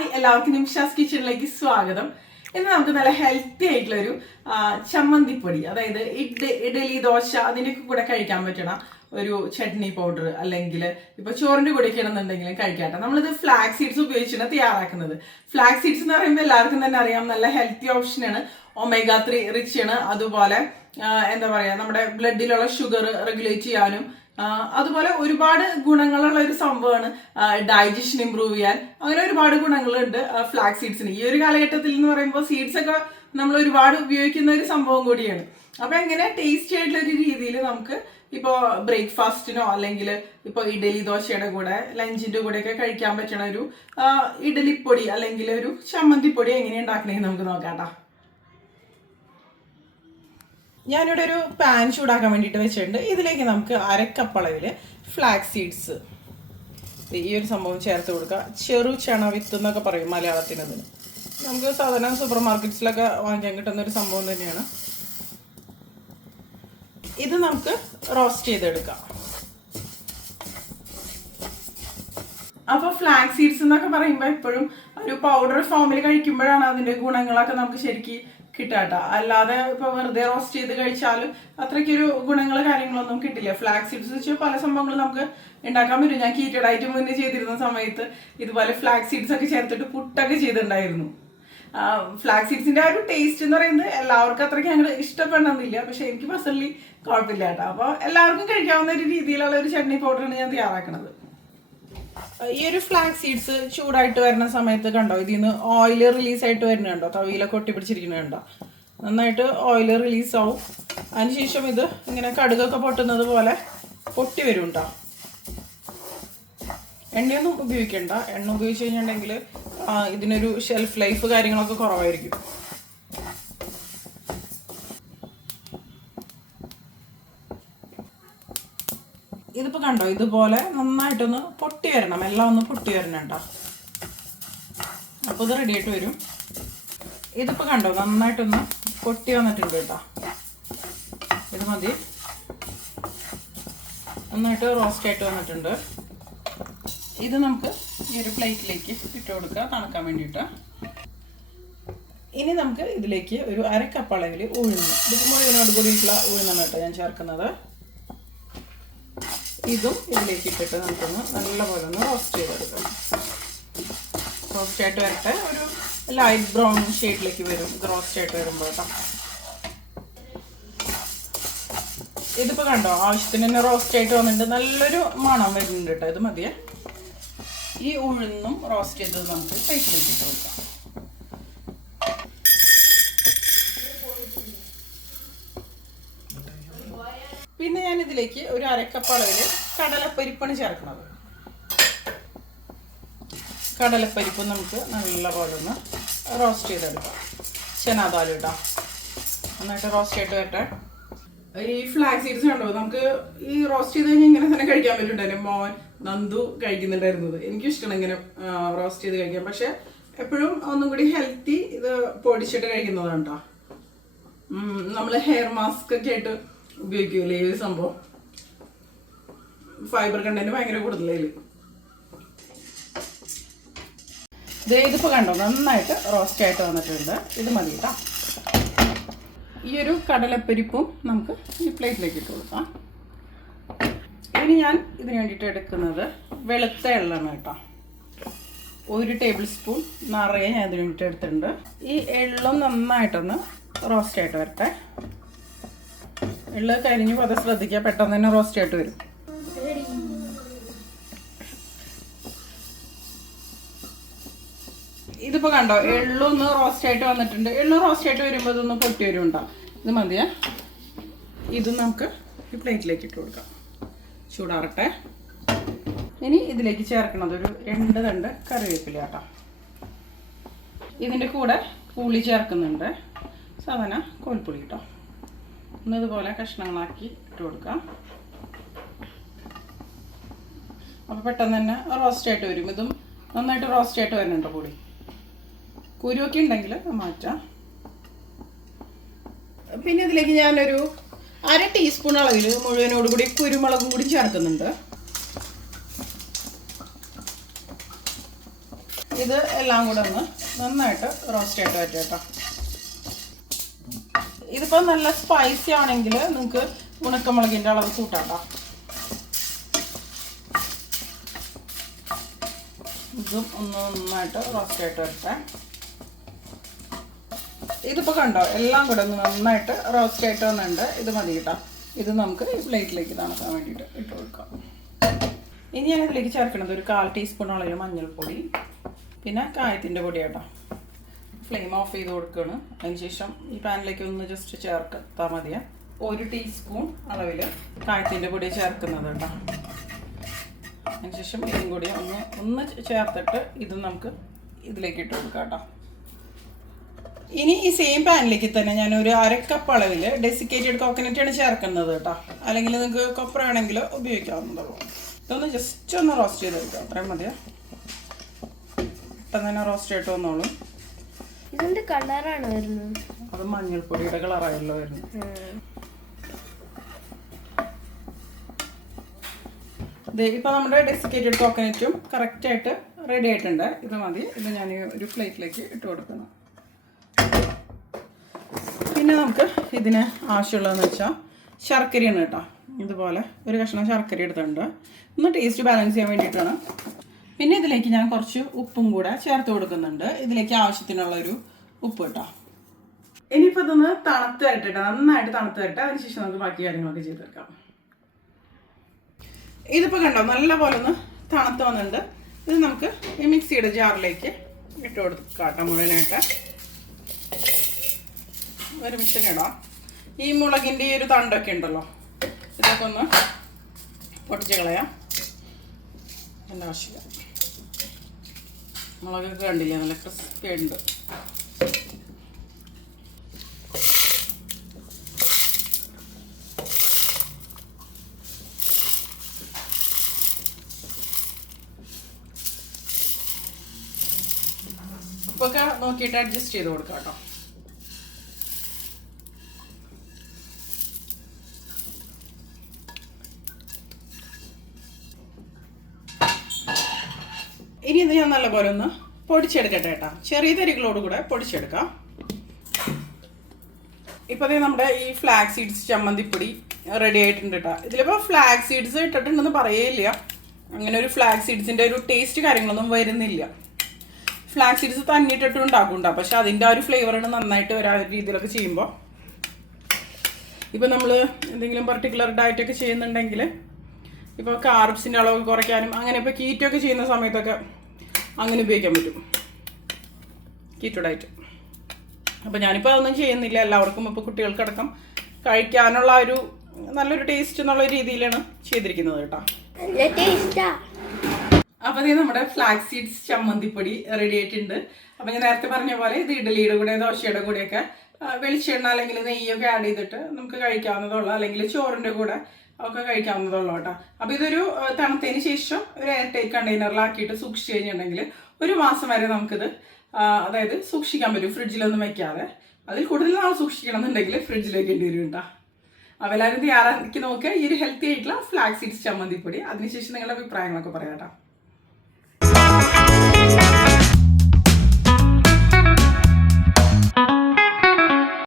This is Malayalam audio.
ഹായ് എല്ലാവർക്കും നിമിഷാസ് കിച്ചണിലേക്ക് സ്വാഗതം. ഇന്ന് നമുക്ക് നല്ല ഹെൽത്തി ആയിട്ടുള്ള ഒരു ചമ്മന്തിപ്പൊടി അതായത് ഇഡ് ഇഡലി ദോശ അതിന്റെയൊക്കെ കൂടെ കഴിക്കാൻ പറ്റണ ഒരു ചട്നി പൗഡർ അല്ലെങ്കിൽ ഇപ്പൊ ചോറിന്റെ കൂടെ ഒക്കെയാണെന്നുണ്ടെങ്കിലും കഴിക്കാട്ടെ. നമ്മളിത് ഫ്ലാക്സ് സീഡ്സ് ഉപയോഗിച്ചാണ് തയ്യാറാക്കുന്നത്. ഫ്ലാക്സ് സീഡ്സ് എന്ന് പറയുമ്പോൾ എല്ലാവർക്കും തന്നെ അറിയാം നല്ല ഹെൽത്തി ഓപ്ഷനാണ് ഒമേഗ ത്രീ റിച്ച് ആണ്. അതുപോലെ എന്താ പറയാ നമ്മുടെ ബ്ലഡിലുള്ള ഷുഗർ റെഗുലേറ്റ് ചെയ്യാനും അതുപോലെ ഒരുപാട് ഗുണങ്ങളുള്ള ഒരു സംഭവമാണ് ഡൈജഷൻ ഇമ്പ്രൂവ് ചെയ്യാൻ. അങ്ങനെ ഒരുപാട് ഗുണങ്ങളുണ്ട് ഫ്ലാക്സ് സീഡ്സിന് ഈ ഒരു കാലഘട്ടത്തിൽ എന്ന് പറയുമ്പോൾ സീഡ്സ് ഒക്കെ നമ്മൾ ഒരുപാട് ഉപയോഗിക്കുന്ന ഒരു സംഭവം കൂടിയാണ്. അപ്പൊ എങ്ങനെ ടേസ്റ്റി ആയിട്ടുള്ള ഒരു രീതിയിൽ നമുക്ക് ഇപ്പോൾ ബ്രേക്ക്ഫാസ്റ്റിനോ അല്ലെങ്കിൽ ഇപ്പോൾ ഇഡലി ദോശയുടെ കൂടെ ലഞ്ചിന്റെ കൂടെ ഒക്കെ കഴിക്കാൻ പറ്റണ ഒരു ഇഡലിപ്പൊടി അല്ലെങ്കിൽ ഒരു ചമ്മന്തിപ്പൊടി എങ്ങനെ ഉണ്ടാക്കണേന്ന് നമുക്ക് നോക്കാട്ടോ ഞാനിവിടെ ഒരു പാൻ ചൂടാക്കാൻ വേണ്ടിയിട്ട് വെച്ചിട്ടുണ്ട്. ഇതിലേക്ക് നമുക്ക് അരക്കപ്പളവിൽ ഫ്ലാക്സ് സീഡ്സ് ഈ ഒരു സംഭവം ചേർത്ത് കൊടുക്കുക. ചെറു ചണ വിത്ത് എന്നൊക്കെ പറയും മലയാളത്തിനതിന് നമുക്ക് സാധാരണ സൂപ്പർ മാർക്കറ്റ്സിലൊക്കെ വാങ്ങിക്കാൻ കിട്ടുന്ന ഒരു സംഭവം തന്നെയാണ്. ഇത് നമുക്ക് റോസ്റ്റ് ചെയ്തെടുക്കാം. അപ്പോൾ ഫ്ലാക്സ് സീഡ്സ് എന്നൊക്കെ പറയുമ്പോൾ എപ്പോഴും ഒരു പൗഡർ ഫോമിൽ കഴിക്കുമ്പോഴാണ് അതിന്റെ ഗുണങ്ങളൊക്കെ നമുക്ക് ശരിക്ക് കിട്ടാട്ട. അല്ലാതെ ഇപ്പൊ വെറുതെ റോസ്റ്റ് ചെയ്ത് കഴിച്ചാലും അത്രയ്ക്കൊരു ഗുണങ്ങൾ കാര്യങ്ങളൊന്നും കിട്ടില്ല. ഫ്ലാക്സ് സീഡ്സ് വെച്ച് പല സംഭവങ്ങളും നമുക്ക് ഉണ്ടാക്കാൻ പറ്റും. ഞാൻ കീറ്റഡ് ആയിട്ട് മുന്നേ ചെയ്തിരുന്ന സമയത്ത് ഇതുപോലെ ഫ്ലാക്സ് സീഡ്സ് ഒക്കെ ചേർത്തിട്ട് പുട്ടൊക്കെ ചെയ്തിട്ടുണ്ടായിരുന്നു. ഫ്ലാക്സ് സീഡ്സിന്റെ ആ ഒരു ടേസ്റ്റ് എന്ന് പറയുന്നത് എല്ലാവർക്കും അത്രയ്ക്ക് ഞങ്ങൾ ഇഷ്ടപ്പെടണമെന്നില്ല. പക്ഷെ എനിക്ക് പേഴ്സണലി കുഴപ്പമില്ല കേട്ടോ. അപ്പോൾ എല്ലാവർക്കും കഴിക്കാവുന്ന ഒരു രീതിയിലുള്ള ഒരു ചട്നി പൗഡറാണ് ഞാൻ തയ്യാറാക്കുന്നത് ഈ ഒരു ഫ്ലാക്സ് സീഡ്സ് ചൂടായിട്ട് വരുന്ന സമയത്ത് കണ്ടോ? ഇതിൽ നിന്ന് ഓയിൽ റിലീസ് ആയിട്ട് വരുന്നുണ്ടോ? തവിയിലൊക്കെ ഒട്ടി പിടിച്ചിരിക്കുന്നത് കണ്ടോ? നന്നായിട്ട് ഓയിൽ റിലീസ് ആവും. അതിനുശേഷം ഇത് ഇങ്ങനെ കടുകൊക്കെ പൊട്ടുന്നത് പോലെ പൊട്ടി വരും കേട്ടോ എണ്ണയൊന്നും ഉപയോഗിക്കണ്ട. എണ്ണ ഉപയോഗിച്ച് കഴിഞ്ഞിട്ടുണ്ടെങ്കിൽ ഇതിനൊരു ഷെൽഫ് ലൈഫ് കാര്യങ്ങളൊക്കെ കുറവായിരിക്കും. ഇതിപ്പോ കണ്ടോ? ഇതുപോലെ നന്നായിട്ടൊന്ന് പൊട്ടി വരണം. എല്ലാം ഒന്ന് പൊട്ടി വരണം കേട്ടോ അപ്പോൾ ഇത് റെഡി ആയിട്ട് വരും. ഇതിപ്പോ കണ്ടോ? നന്നായിട്ടൊന്ന് പൊട്ടി വന്നിട്ടുണ്ട് കേട്ടോ. ഇത് മതി. നന്നായിട്ട് റോസ്റ്റ് ആയിട്ട് വന്നിട്ടുണ്ട്. ഇത് നമുക്ക് ഈ ഒരു പ്ലേറ്റിലേക്ക് ഇട്ട് കൊടുക്കുക തണുക്കാൻ വേണ്ടിയിട്ട്. ഇനി നമുക്ക് ഇതിലേക്ക് ഒരു അര കപ്പ് ഉഴുന്ന്. ഇത് മുഴുവനോട് കൂടിയിട്ടുള്ള ഉഴുന്നാണ് കേട്ടോ ഞാൻ ചേർക്കുന്നത്. ഇതും ഇതിലേക്ക് ഇട്ടിട്ട് നമുക്കൊന്ന് നല്ലപോലെ ഒന്ന് റോസ്റ്റ് ചെയ്തെടുക്കാം. റോസ്റ്റ് ആയിട്ട് വരട്ടെ. ഒരു ലൈറ്റ് ബ്രൗൺ ഷെയ്ഡിലേക്ക് വരും. ഇത് റോസ്റ്റ് ആയിട്ട് വരുമ്പോൾ കേട്ടോ. ഇതിപ്പോൾ കണ്ടോ? ആവശ്യത്തിന് തന്നെ റോസ്റ്റ് ആയിട്ട് വന്നിട്ട് നല്ലൊരു മണം വരുന്നുണ്ട് കേട്ടോ. ഇത് മതിയേ. ഈ ഉഴുന്നും റോസ്റ്റ് ചെയ്തത് നമുക്ക് പ്ലേറ്റിലേക്ക് കൊടുക്കാം. പിന്നെ ഞാൻ ഇതിലേക്ക് ഒരു അരക്കപ്പ് അളവിൽ കടലപ്പരിപ്പാണ് ചേർക്കുന്നത്. കടലപ്പരിപ്പ് നമുക്ക് നല്ലപോലെ ഒന്ന് റോസ്റ്റ് ചെയ്തെടുക്കാം. ചെനാതാലും കേട്ടോ നന്നായിട്ട് റോസ്റ്റ് ആയിട്ട് വരട്ടെ. ഈ ഫ്ലാഗ് സീഡ്സ് കണ്ടോ? നമുക്ക് ഈ റോസ്റ്റ് ചെയ്ത് കഴിഞ്ഞാൽ ഇങ്ങനെ തന്നെ കഴിക്കാൻ പറ്റുന്നുണ്ടായിരുന്നു മോൻ നന്ദു കഴിക്കുന്നുണ്ടായിരുന്നത്. എനിക്ക് ഇഷ്ടമാണ് ഇങ്ങനെ റോസ്റ്റ് ചെയ്ത് കഴിക്കാൻ. പക്ഷെ എപ്പോഴും ഒന്നും കൂടി ഹെൽത്തി ഇത് പൊടിച്ചിട്ട് കഴിക്കുന്നതാണ് കേട്ടോ നമ്മൾ ഹെയർ മാസ്ക് ഒക്കെ ആയിട്ട് ഉപയോഗിക്കൂലേ ഈ സംഭവം? ഫൈബർ കണ്ടന്റ് ഭയങ്കര കൂടുതലായിരിക്കും ഇതിപ്പോ കണ്ടോ നന്നായിട്ട് റോസ്റ്റ് ആയിട്ട് വന്നിട്ടുണ്ട്. ഇത് മതി കേട്ടോ ഈ ഒരു കടലപ്പരിപ്പും നമുക്ക് ഈ പ്ലേറ്റിലേക്ക് ഇട്ട് കൊടുക്കാം. ഇനി ഞാൻ ഇതിന് വേണ്ടിയിട്ട് എടുക്കുന്നത് വെളുത്ത എള്ളാണ് കേട്ടോ ഒരു ടേബിൾ സ്പൂൺ നിറയെ ഞാൻ ഇതിന് വേണ്ടിയിട്ട് എടുത്തിട്ടുണ്ട്. ഈ എള്ളും നന്നായിട്ടൊന്ന് റോസ്റ്റ് ആയിട്ട് വരട്ടെ. എള്ള് കരിഞ്ഞു അത് ശ്രദ്ധിക്കുക പെട്ടെന്ന് തന്നെ റോസ്റ്റ് ആയിട്ട് വരും. ഇതിപ്പോ കണ്ടോ എള്ളൊന്ന് റോസ്റ്റ് ആയിട്ട് വന്നിട്ടുണ്ട്. എള്ളു റോസ്റ്റ് ആയിട്ട് വരുമ്പോ ഇതൊന്ന് പൊട്ടി വരും ഇത് മതിയാ. ഇത് നമുക്ക് ഈ പ്ലേറ്റിലേക്ക് ഇട്ട് കൊടുക്കാം. ചൂടാറട്ടെ. ഇനി ഇതിലേക്ക് ചേർക്കണത് ഒരു രണ്ട് തണ്ട് കറിവേപ്പില കേട്ടോ ഇതിന്റെ കൂടെ പുളി ചേർക്കുന്നുണ്ട്. സാധാരണ കോൽപ്പുളി കേട്ടോ ഇതുപോലെ കഷ്ണങ്ങളാക്കി ഇട്ട് കൊടുക്കാം. അപ്പോൾ പെട്ടെന്ന് തന്നെ റോസ്റ്റ് ആയിട്ട് വരും. ഇതും നന്നായിട്ട് റോസ്റ്റ് ആയിട്ട് വരുന്നുണ്ടോ പൊടി കുരുവൊക്കെ ഉണ്ടെങ്കിൽ മാറ്റാം. പിന്നെ ഇതിലേക്ക് ഞാനൊരു അര ടീസ്പൂൺ അളവിൽ മുഴുവനോട് കൂടി കുരുമുളകും കൂടി ചേർക്കുന്നുണ്ട്. ഇത് എല്ലാം കൂടെ ഒന്ന് നന്നായിട്ട് റോസ്റ്റ് ആയിട്ട് പറ്റും കേട്ടോ ഇതിപ്പോൾ നല്ല സ്പൈസി ആണെങ്കിൽ നിങ്ങൾക്ക് ഉണക്കമുളകിന്റെ അളവ് കൂട്ടാട്ടോ കേട്ടോ ഇതും ഒന്ന് നന്നായിട്ട് റോസ്റ്റ് ആയിട്ട് വരട്ടെ. ഇതിപ്പോൾ കണ്ടോ എല്ലാം കൂടെ ഒന്ന് നന്നായിട്ട് റോസ്റ്റ് ആയിട്ട് വന്നിട്ടുണ്ട്. ഇത് മതി കേട്ടോ. ഇത് നമുക്ക് പ്ലേറ്റിലേക്ക് തണുക്കാൻ വേണ്ടിയിട്ട് ഇട്ട് കൊടുക്കാം. ഇനി ഞാൻ ഇതിലേക്ക് ചേർക്കുന്നത് ഒരു കാൽ ടീസ്പൂണോളം മഞ്ഞൾപ്പൊടി പിന്നെ കായത്തിന്റെ പൊടി കേട്ടോ. ഫ്ലെയിം ഓഫ് ചെയ്ത് കൊടുക്കുകയാണ് അതിനുശേഷം ഈ പാനിലേക്ക് ഒന്ന് ജസ്റ്റ് ചേർത്താൽ മതിയാ. ഒരു ടീസ്പൂൺ അളവിൽ കായത്തിന്റെ പൊടി ചേർക്കുന്നത് കേട്ടോ. അതിനുശേഷം ഇതും കൂടി ഒന്ന് ഒന്ന് ചേർത്തിട്ട് ഇത് നമുക്ക് ഇതിലേക്ക് ഇട്ട് കൊടുക്കാം കേട്ടോ. ഇനി ഈ സെയിം പാനിലേക്ക് തന്നെ ഞാൻ ഒരു അര കപ്പ് അളവിൽ ഡെസിക്കേറ്റഡ് കോക്കനറ്റ് ആണ് ചേർക്കുന്നത് കേട്ടോ അല്ലെങ്കിൽ നിങ്ങൾക്ക് കൊപ്ര ആണെങ്കിൽ ഉപയോഗിക്കാവുന്നതുള്ളൂ. ഇതൊന്ന് ജസ്റ്റ് ഒന്ന് റോസ്റ്റ് ചെയ്തെടുക്കാം. അത്രയും മതിയോ? പെട്ടെന്ന് തന്നെ റോസ്റ്റ് ആയിട്ട് വന്നോളൂ. ഇതിന്റെ കളറാണ് വരുന്നത്. അത് മഞ്ഞൾപ്പൊടിയുടെ കളറായല്ലോ വരുന്നത്. ഇപ്പം നമ്മുടെ ഡെസിക്കേറ്റഡ് കോക്കനറ്റും കറക്റ്റ് ആയിട്ട് റെഡി ആയിട്ടുണ്ട്. ഇത് മതി. ഇത് ഞാൻ ഒരു പ്ലേറ്റിലേക്ക് ഇട്ട് കൊടുക്കുന്നു. പിന്നെ നമുക്ക് ഇതിന് ആവശ്യമുള്ളതെന്ന് വെച്ചാൽ ശർക്കരയാണ് കേട്ടോ. ഇതുപോലെ ഒരു കഷ്ണം ശർക്കര എടുത്തിട്ടുണ്ട്. ഒന്ന് ടേസ്റ്റ് ബാലൻസ് ചെയ്യാൻ വേണ്ടിയിട്ടാണ്. പിന്നെ ഇതിലേക്ക് ഞാൻ കുറച്ച് ഉപ്പും കൂടെ ചേർത്ത് കൊടുക്കുന്നുണ്ട്. ഇതിലേക്ക് ആവശ്യത്തിനുള്ള ഒരു ഉപ്പ് കേട്ടോ. ഇനിയിപ്പോൾ ഇതൊന്ന് തണുത്ത് തരട്ടെ നന്നായിട്ട് തണുത്ത് തരട്ടെ അതിനുശേഷം നമുക്ക് ബാക്കി കാര്യങ്ങളൊക്കെ ചെയ്തെടുക്കാം ഇതിപ്പോൾ കണ്ടോ? നല്ല പോലെ ഒന്ന് തണുത്ത് വന്നിട്ടുണ്ട്. ഇത് നമുക്ക് ഈ മിക്സിയുടെ ജാറിലേക്ക് ഇട്ട് കൊടുക്കാം മുഴുവനായിട്ട്. ഒരു മിഷനിടാം ഈ മുളകിന്റെ ഈ ഒരു തണ്ടൊക്കെ ഉണ്ടല്ലോ ഇതൊക്കെ ഒന്ന് പൊട്ടിച്ച് കളയാം. എന്റെ ആവശ്യമില്ല. മുളകൊക്കെ കണ്ടില്ലേ നല്ല ക്രിസ്പി ഉണ്ട് ഉപ്പൊക്കെ നോക്കിയിട്ട് അഡ്ജസ്റ്റ് ചെയ്ത് കൊടുക്കാം കേട്ടോ. ഇനി ഇത് ഞാൻ നല്ലപോലെ ഒന്ന് പൊടിച്ചെടുക്കട്ടെ കേട്ടോ. ചെറിയ തരികളോട് കൂടെ പൊടിച്ചെടുക്കാം. ഇപ്പൊ ദേ നമ്മുടെ ഈ ഫ്ലാഗ് സീഡ്സ് ചമ്മന്തിപ്പൊടി റെഡി ആയിട്ടുണ്ട് കേട്ടോ. ഇതിലിപ്പോൾ ഫ്ലാഗ് സീഡ്സ് ഇട്ടിട്ടുണ്ടെന്ന് പറയേയില്ല. അങ്ങനെ ഒരു ഫ്ലാഗ് സീഡ്സിന്റെ ഒരു ടേസ്റ്റ് കാര്യങ്ങളൊന്നും വരുന്നില്ല. ഫ്ലാഗ് സീഡ്സ് തന്നെ ഇട്ടിട്ടും പക്ഷെ അതിന്റെ ആ ഒരു ഫ്ലേവറാണ് നന്നായിട്ട് വരാ രീതിയിലൊക്കെ ചെയ്യുമ്പോൾ ഇപ്പൊ നമ്മൾ എന്തെങ്കിലും പർട്ടിക്കുലർ ഡയറ്റ് ഒക്കെ ചെയ്യുന്നുണ്ടെങ്കിൽ ഇപ്പൊ കാർബ്സിന്റെ അളവ് കുറയ്ക്കാനും അങ്ങനെ ഇപ്പോൾ കീറ്റൊക്കെ ചെയ്യുന്ന സമയത്തൊക്കെ അങ്ങനെ ഉപയോഗിക്കാൻ പറ്റും. കീറ്റോ ഡയറ്റ് അപ്പോൾ ഞാനിപ്പോൾ അതൊന്നും ചെയ്യുന്നില്ല. എല്ലാവർക്കും ഇപ്പോൾ കുട്ടികൾക്കടക്കം കഴിക്കാനുള്ള ഒരു നല്ലൊരു ടേസ്റ്റ് എന്നുള്ള രീതിയിലാണ് ചെയ്തിരിക്കുന്നത് കേട്ടോ. നല്ല ടേസ്റ്റാ അപ്പൊ ഇത് നമ്മുടെ ഫ്ലാക്സ് സീഡ്സ് ചമ്മന്തിപ്പൊടി റെഡി ആയിട്ടുണ്ട്. അപ്പൊ ഞാൻ നേരത്തെ പറഞ്ഞ പോലെ ഇത് ഇഡലിയുടെ കൂടെ ദോശയുടെ കൂടെയൊക്കെ വെളിച്ചെണ്ണ അല്ലെങ്കിൽ നെയ്യൊക്കെ ആഡ് ചെയ്തിട്ട് നമുക്ക് കഴിക്കാവുന്നതുള്ള അല്ലെങ്കിൽ ചോറിന്റെ കൂടെ ഒക്കെ കഴിക്കാവുന്നതുള്ളൂ കേട്ടോ. അപ്പൊ ഇതൊരു തണുത്തതിന് ശേഷം ഒരു എയർ ടൈറ്റ് കണ്ടെയ്നറിലാക്കിയിട്ട് സൂക്ഷിച്ചു കഴിഞ്ഞിട്ടുണ്ടെങ്കിൽ ഒരു മാസം വരെ നമുക്കിത് അതായത് സൂക്ഷിക്കാൻ പറ്റും. ഫ്രിഡ്ജിലൊന്നും വെക്കാതെ. അതിൽ കൂടുതൽ നാൾ സൂക്ഷിക്കണം എന്നുണ്ടെങ്കിൽ ഫ്രിഡ്ജിൽ വെക്കേണ്ടി വരും കേട്ടോ. അപ്പോൾ എല്ലാവരും തയ്യാറാക്കി നോക്കുക. ഈ ഒരു ഹെൽത്തി ആയിട്ടുള്ള ഫ്ലാക്സ് സീഡ്സ് ചമ്മന്തിപ്പൊടി. അതിനുശേഷം നിങ്ങളുടെ അഭിപ്രായങ്ങളൊക്കെ പറയാം കേട്ടോ.